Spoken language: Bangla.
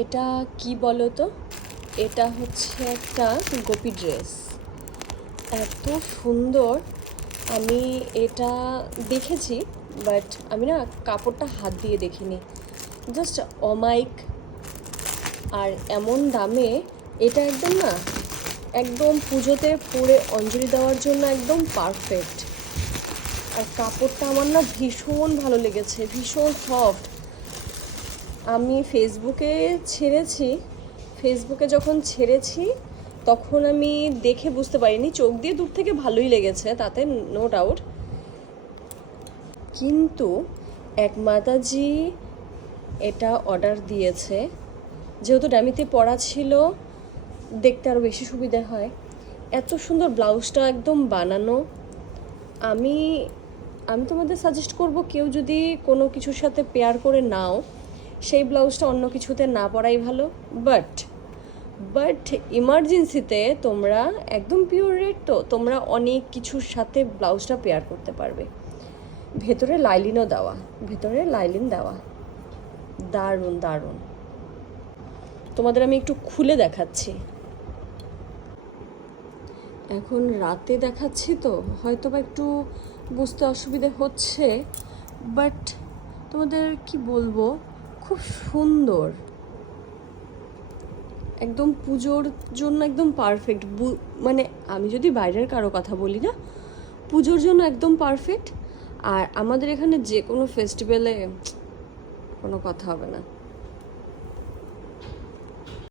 এটা কি বলো তো এটা হচ্ছে একটা গোপি ড্রেস। এত সুন্দর। আমি এটা দেখেছি, বাট আমি না কাপড়টা হাত দিয়ে দেখিনি। জাস্ট অমাইক। আর এমন দামে এটা একদম না, একদম পুজোতে পরে অঞ্জলি দেওয়ার জন্য একদম পারফেক্ট আর কাপড়টা আমার না ভীষণ ভালো লেগেছে, ভীষণ সফট আমি ফেসবুকে ছেড়েছি। ফেসবুকে যখন ছেড়েছি, তখন আমি দেখে বুঝতে পারিনি। চোখ দিয়ে দূর থেকে ভালোই লেগেছে, তাতে নো ডাউট কিন্তু এক মাতাজি এটা অর্ডার দিয়েছে। যেহেতু ডামিতে পড়া ছিল, দেখতে আরও বেশি সুবিধা হয়। এত সুন্দর ব্লাউজটা একদম বানানো। আমি আমি তোমাদের সাজেস্ট করব কেউ যদি কোনো কিছুর সাথে পেয়ার করে নাও। সেই ব্লাউজটা অন্য কিছুতে না পরাই ভালো। বাট বাট ইমার্জেন্সিতে তোমরা একদম পিওর রেড তো, তোমরা অনেক কিছুর সাথে ব্লাউজটা পেয়ার করতে পারবে। ভেতরে লাইলিনও দেওয়া, ভেতরে লাইলিন দেওয়া। দারুণ দারুণ। তোমাদের আমি একটু খুলে দেখাচ্ছি। এখন রাতে দেখাচ্ছি তো হয়তো বা একটু বুঝতে অসুবিধে হচ্ছে বাট তোমাদের কি বলব? খুব সুন্দর। একদম পুজোর জন্য একদম পারফেক্ট মানে আমি যদি বাইরের কারও কথা বলি না, পুজোর জন্য একদম পারফেক্ট আর আমাদের এখানে যে কোনো ফেস্টিভ্যালে কোনো কথা হবে না।